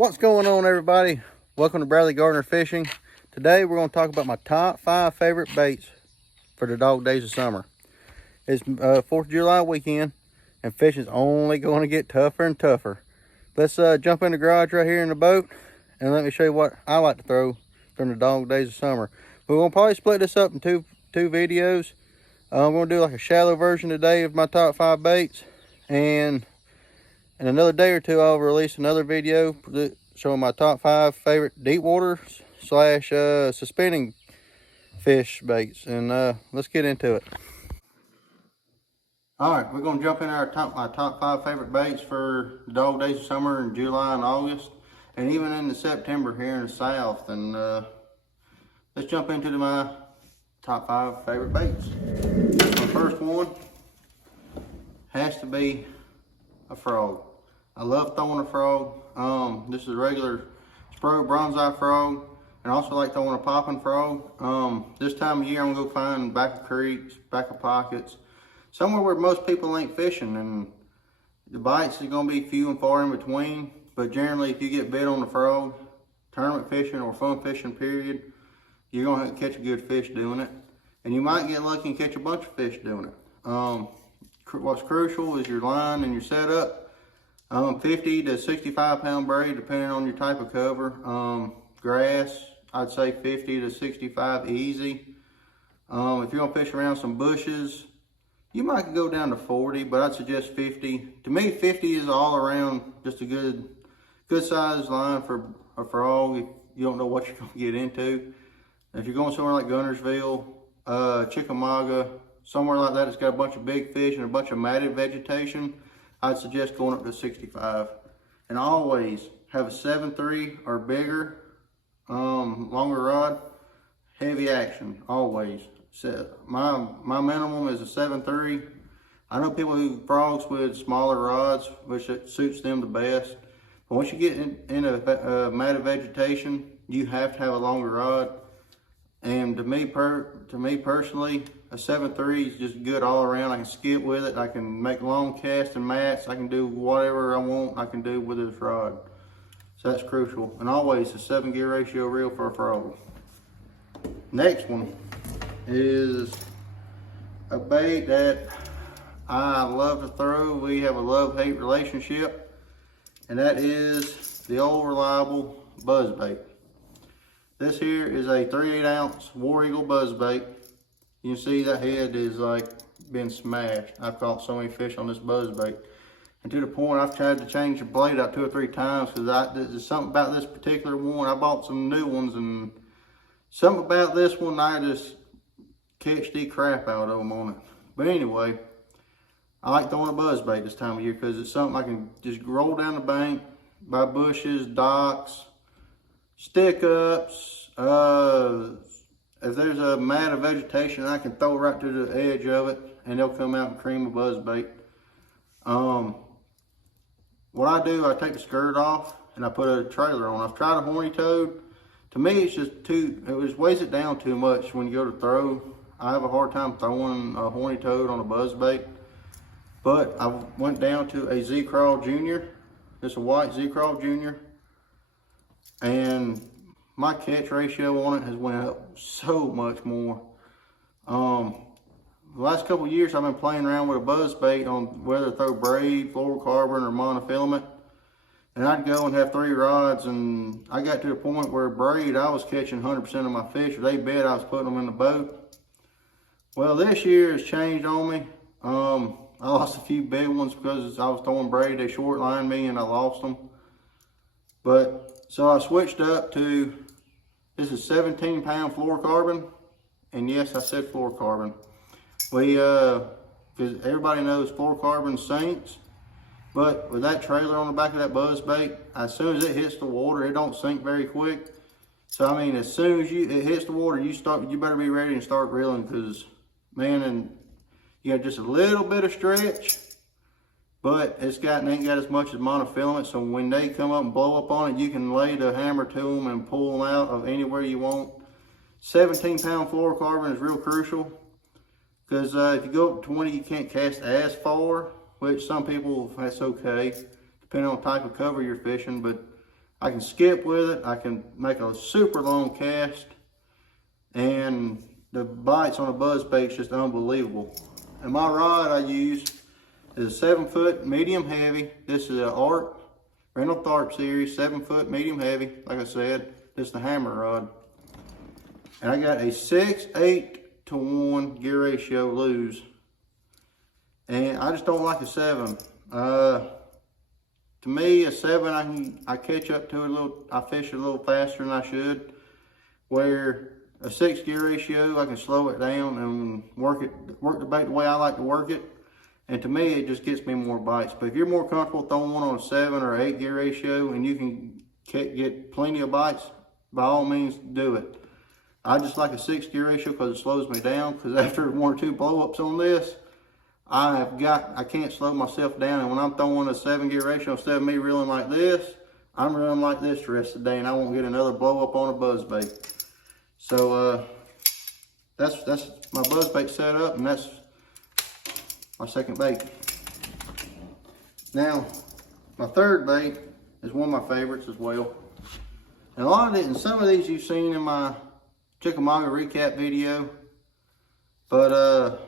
What's going on, everybody? Welcome to Bradley Gardner Fishing. Today we're going to talk about my top 5 favorite baits for the dog days of summer. It's 4th of July weekend and fishing's only going to get tougher and tougher. Let's jump in the garage right here in the boat and let me show you what I like to throw during the dog days of summer. We're going to probably split this up in two videos. I'm going to do like a shallow version today of my top 5 baits, and in another day or two I'll release another video showing my top 5 favorite deep water / suspending fish baits. And let's get into it. All right, we're going to jump into my top 5 favorite baits for the dog days of summer in July and August, and even into September here in the South. And let's jump into my top 5 favorite baits. My first one has to be a frog. I love throwing a frog. This is a regular Spro bronze-eye frog, and I also like throwing a popping frog. This time of year I'm gonna go find back of creeks, back of pockets, somewhere where most people ain't fishing, and the bites is gonna be few and far in between. But generally, if you get bit on the frog, tournament fishing or fun fishing period, you're gonna catch a good fish doing it, and you might get lucky and catch a bunch of fish doing it. What's crucial is your line and your setup. 50 to 65 pound braid, depending on your type of cover. Grass, I'd say 50 to 65 easy. If you're gonna fish around some bushes, you might go down to 40, but I'd suggest 50. To me, 50 is all around just a good size line for a frog if you don't know what you're gonna get into. If you're going somewhere like Guntersville, Chickamauga, somewhere like that, it's got a bunch of big fish and a bunch of matted vegetation, I'd suggest going up to 65. And always have a 7.3 or bigger, longer rod, heavy action, always. So my minimum is a 7.3. I know people who frogs with smaller rods, which it suits them the best. But once you get into matted vegetation, you have to have a longer rod. And to me personally, a 7.3 is just good all around. I can skip with it. I can make long casts and mats. I can do whatever I want. I can do with this rod. So that's crucial. And always a 7-gear ratio reel for a frog. Next one is a bait that I love to throw. We have a love-hate relationship, and that is the old reliable buzzbait. This here is a 3/8 ounce War Eagle buzzbait. You can see that head is like been smashed. I've caught so many fish on this buzzbait, and to the point I've tried to change the blade out 2 or 3 times because there's something about this particular one. I bought some new ones, and something about this one I just catch the crap out of them on it. But anyway, I like throwing a buzzbait this time of year because it's something I can just roll down the bank by bushes, docks, stick ups. If there's a mat of vegetation, I can throw it right to the edge of it and they'll come out and cream a buzzbait. What I do, I take the skirt off and I put a trailer on. I've tried a horny toad. To me, it's just it just weighs it down too much when you go to throw. I have a hard time throwing a horny toad on a buzzbait. But I went down to a Z-Crawl Junior. It's a white Z-Crawl Junior. And my catch ratio on it has went up so much more. The last couple of years I've been playing around with a buzzbait on whether to throw braid, fluorocarbon, or monofilament. And I'd go and have 3 rods, and I got to the point where braid, I was catching 100% of my fish. If they bit, I was putting them in the boat. Well, this year has changed on me. I lost a few big ones because I was throwing braid. They short lined me and I lost them. So I switched up to, this is 17 pound fluorocarbon. And yes, I said fluorocarbon. Because everybody knows fluorocarbon sinks. But with that trailer on the back of that buzzbait, as soon as it hits the water, it don't sink very quick. So I mean, as soon as it hits the water, you better be ready and start reeling, because man, and you got just a little bit of stretch, but ain't got as much as monofilament. So when they come up and blow up on it, you can lay the hammer to them and pull them out of anywhere you want. 17 pound fluorocarbon is real crucial, because if you go up to 20, you can't cast as far, which some people, that's okay, depending on the type of cover you're fishing. But I can skip with it. I can make a super long cast, and the bites on a buzzbait is just unbelievable. And my rod I use is a 7 foot medium heavy. This is a Randall Tharp series, 7 foot medium heavy. Like I said, this is the hammer rod. And I got a 6:8 to 1 gear ratio lose. And I just don't like a 7. To me, a 7, I catch up to it a little, I fish it a little faster than I should. Where a 6 gear ratio, I can slow it down and work the bait the way I like to work it. And to me, it just gets me more bites. But if you're more comfortable throwing one on a 7 or 8 gear ratio and you can get plenty of bites, by all means do it. I just like a 6 gear ratio because it slows me down. Because after 1 or 2 blow-ups on this, I can't slow myself down. And when I'm throwing a 7 gear ratio, instead of me reeling like this, I'm reeling like this the rest of the day, and I won't get another blow-up on a buzzbait. So that's my buzzbait setup, and that's my second bait. Now, my third bait is one of my favorites as well. And a lot of it, and some of these you've seen in my Chickamauga recap video, but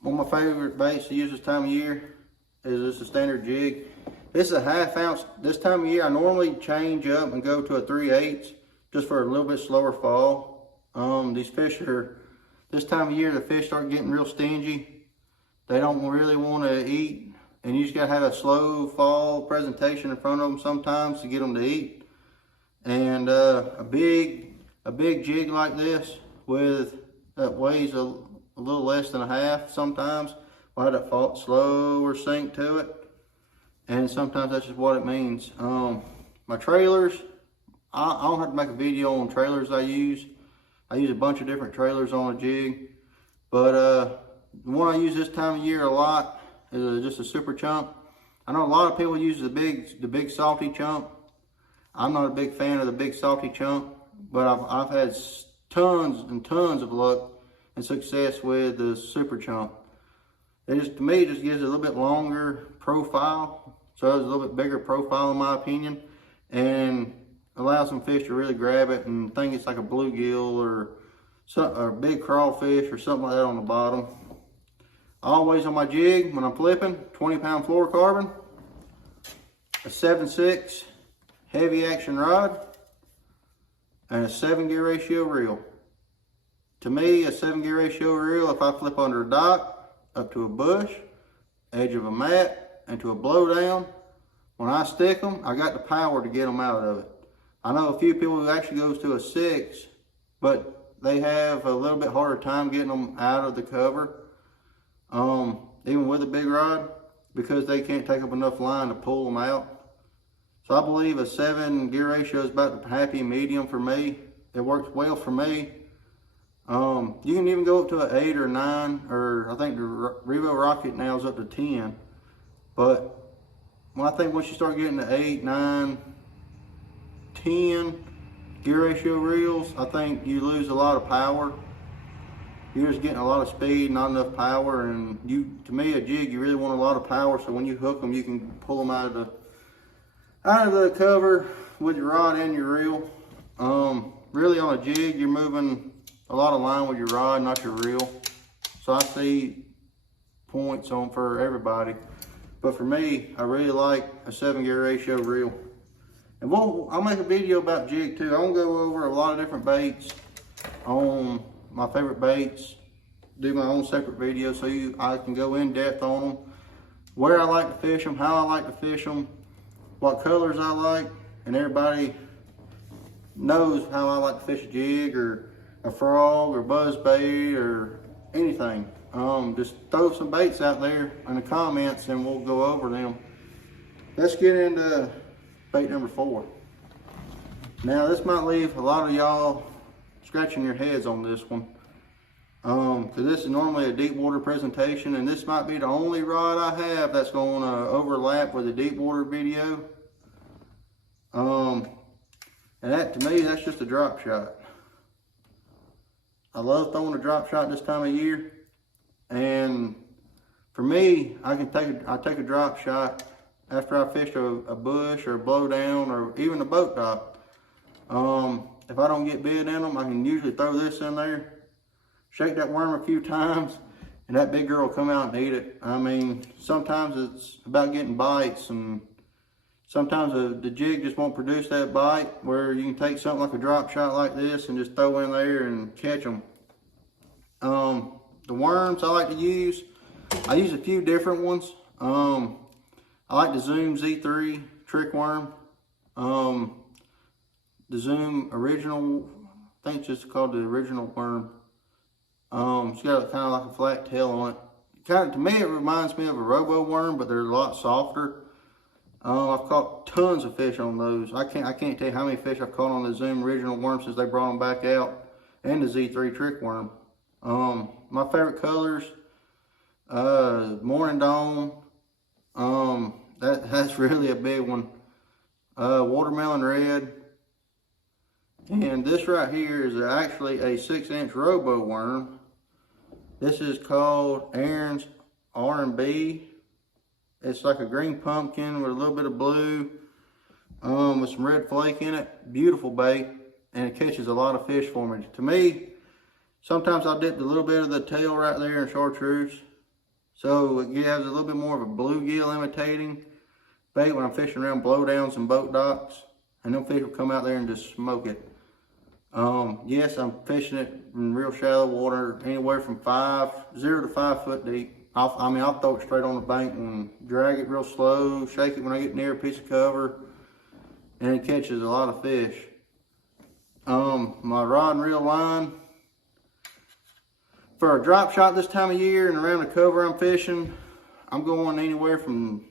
one of my favorite baits to use this time of year is just a standard jig. This is a 1/2 ounce. This time of year, I normally change up and go to a 3/8 just for a little bit slower fall. These fish are, this time of year, the fish start getting real stingy. They don't really want to eat, and you just got to have a slow fall presentation in front of them sometimes to get them to eat. And a big jig like this that weighs a little less than a 1/2 sometimes, will have that slower sink to it. And sometimes that's just what it means. My trailers, I don't have to make a video on trailers I use. I use a bunch of different trailers on a jig. But the one I use this time of year a lot is just a super chump. I know a lot of people use the big salty chump. I'm not a big fan of the big salty chump, but I've had tons and tons of luck and success with the super chump. It just, to me, it just gives it a little bit longer profile, so it's a little bit bigger profile in my opinion, and allows some fish to really grab it and think it's like a bluegill or a big crawfish or something like that on the bottom. Always on my jig when I'm flipping, 20-pound fluorocarbon, a 7/6 heavy action rod, and a 7 gear ratio reel. To me, a 7 gear ratio reel, if I flip under a dock, up to a bush, edge of a mat, and to a blowdown, when I stick them, I got the power to get them out of it. I know a few people who actually goes to a 6, but they have a little bit harder time getting them out of the cover, even with a big rod, because they can't take up enough line to pull them out. So I believe a 7 gear ratio is about the happy medium for me. It works well for me. You can even go up to an 8 or 9, or I think the Revo Rocket now is up to 10. But I think once you start getting to 8, 9, 10 gear ratio reels, I think you lose a lot of power. You're just getting a lot of speed, not enough power. And to me, a jig, you really want a lot of power. So when you hook them, you can pull them out of the cover with your rod and your reel. Really on a jig, you're moving a lot of line with your rod, not your reel. So I see points on for everybody. But for me, I really like a 7 gear ratio reel. And I'll make a video about jig too. I'm gonna go over a lot of different baits on my favorite baits, do my own separate video so I can go in depth on them, where I like to fish them, how I like to fish them, what colors I like, and everybody knows how I like to fish a jig or a frog or buzzbait or anything. Just throw some baits out there in the comments and we'll go over them. Let's get into bait number 4. Now this might leave a lot of y'all scratching your heads on this one, because this is normally a deep water presentation, and this might be the only rod I have that's going to overlap with a deep water video. And that, to me, that's just a drop shot. I love throwing a drop shot this time of year, and for me, I take a drop shot after I fish a bush or a blowdown or even a boat dock. If I don't get bit in them, I can usually throw this in there, shake that worm a few times, and that big girl will come out and eat it. I mean, sometimes it's about getting bites, and sometimes the jig just won't produce that bite where you can take something like a drop shot like this and just throw in there and catch them. The worms I like to use, I use a few different ones. I like the Zoom Z3 trick worm. The Zoom original, I think it's just called the original worm. It's got kind of like a flat tail on it. To me, it reminds me of a robo worm, but they're a lot softer. I've caught tons of fish on those. I can't tell you how many fish I've caught on the Zoom original worm since they brought them back out, and the Z3 trick worm. My favorite colors, Morning Dawn. That's really a big one. Watermelon red. And this right here is actually a 6-inch robo worm. This is called Aaron's R&B. It's like a green pumpkin with a little bit of blue, with some red flake in it. Beautiful bait, and it catches a lot of fish for me. To me, sometimes I'll dip a little bit of the tail right there in chartreuse, so it gives a little bit more of a bluegill imitating bait when I'm fishing around blowdowns and boat docks, and them fish will come out there and just smoke it. Yes, I'm fishing it in real shallow water, anywhere from 0 to 5 foot deep. I'll throw it straight on the bank and drag it real slow, shake it when I get near a piece of cover, and it catches a lot of fish. My rod and reel line, for a drop shot this time of year and around the cover I'm fishing, I'm going anywhere from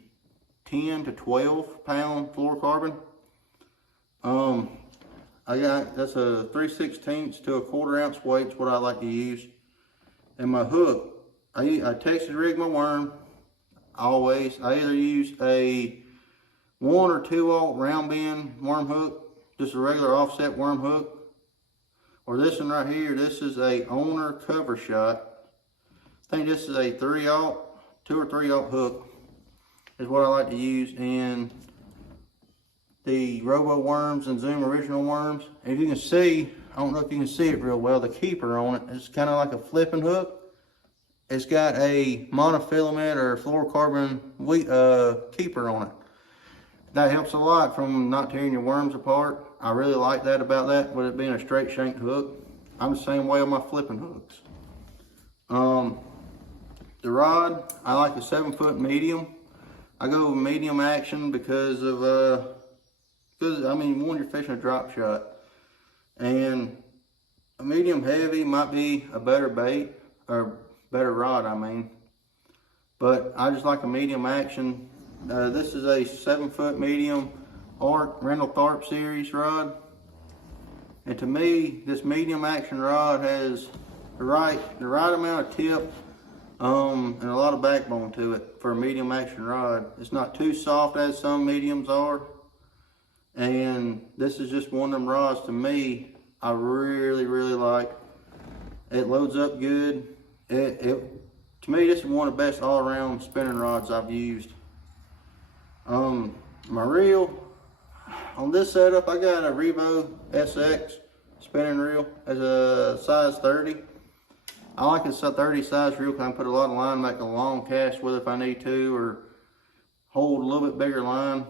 10 to 12 pound fluorocarbon. That's a 3/16 to a 1/4 ounce weight's what I like to use. And my hook, I Texas rig my worm, always. I either use a 1 or 2/0 round bend worm hook, just a regular offset worm hook, or this one right here. This is a owner cover shot. I think this is a 3/0, 2 or 3/0 hook is what I like to use. And the robo worms and Zoom original worms, if you can see, I don't know if you can see it real well, the keeper on it, it's kind of like a flipping hook. It's got a monofilament or fluorocarbon keeper on it. That helps a lot from not tearing your worms apart. I really like that about that, with it being a straight shanked hook. I'm the same way on my flipping hooks. The rod, I like a 7-foot medium. I go with medium action because I mean, one, you're fishing a drop shot, and a medium heavy might be a better bait, or better rod, I mean. But I just like a medium action. This is a 7-foot medium Randall Tharp series rod. And to me, this medium action rod has the right amount of tip and a lot of backbone to it for a medium action rod. It's not too soft as some mediums are. And this is just one of them rods to me I really, really like. It loads up good. To me, this is one of the best all-around spinning rods I've used. My reel, on this setup, I got a Revo SX spinning reel as a size 30. I like a 30 size reel because I can put a lot of line, make a long cast with it if I need to, or hold a little bit bigger line.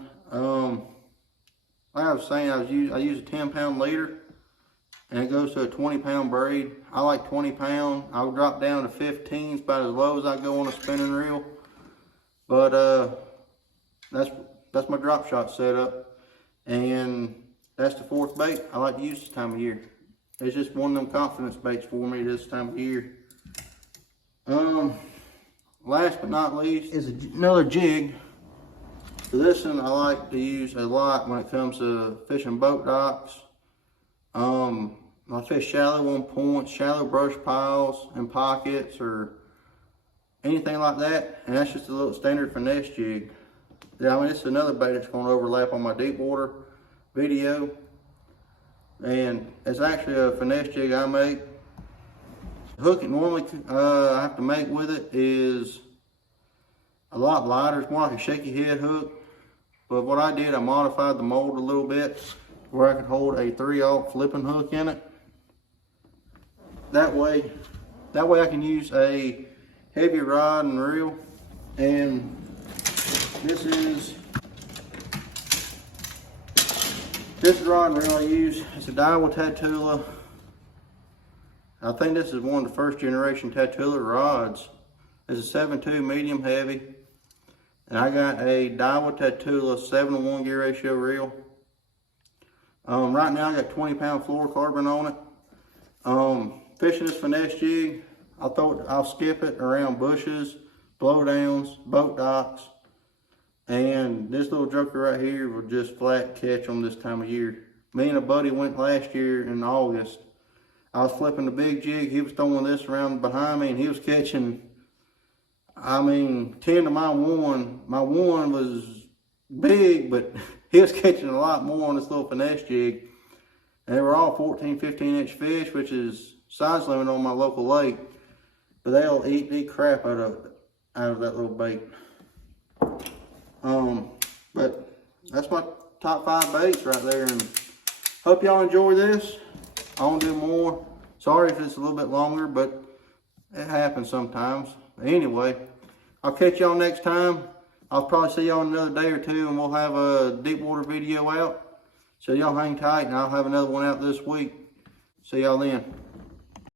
Like I was saying, I use a 10-pound leader, and it goes to a 20-pound braid. I like 20 pound. I would drop down to 15s, about as low as I go on a spinning reel. But that's my drop shot setup, and that's the 4th bait I like to use this time of year. It's just one of them confidence baits for me this time of year. Last but not least is another jig. So this one I like to use a lot when it comes to fishing boat docks. I fish shallow on points, shallow brush piles and pockets, or anything like that. And that's just a little standard finesse jig. Yeah, I mean, it's another bait that's going to overlap on my deep water video. And it's actually a finesse jig I make. The hook it normally I have to make with it is a lot lighter. It's more like a shaky head hook. But what I did, I modified the mold a little bit where I could hold a 3/0 flipping hook in it. That way I can use a heavy rod and reel. And this rod and reel I use. It's a Daiwa Tatula. I think this is one of the first generation Tatula rods. It's a 7.2 medium heavy. And I got a Daiwa Tatula 7-to-1 gear ratio reel. Right now I got 20-pound fluorocarbon on it. Fishing this finesse jig, I thought I'll skip it around bushes, blowdowns, boat docks. And this little joker right here will just flat catch on this time of year. Me and a buddy went last year in August. I was flipping the big jig. He was throwing this around behind me and he was catching, I mean, 10 to my 1. My 1 was big, but he was catching a lot more on this little finesse jig. And they were all 14, 15-inch fish, which is size limit on my local lake. But they'll eat the crap out of that little bait. But that's my top 5 baits right there, and hope y'all enjoy this. I want to do more. Sorry if it's a little bit longer, but it happens sometimes. Anyway, I'll catch y'all next time. I'll probably see y'all in another day or two, and we'll have a deep water video out. So y'all hang tight, and I'll have another one out this week. See y'all then.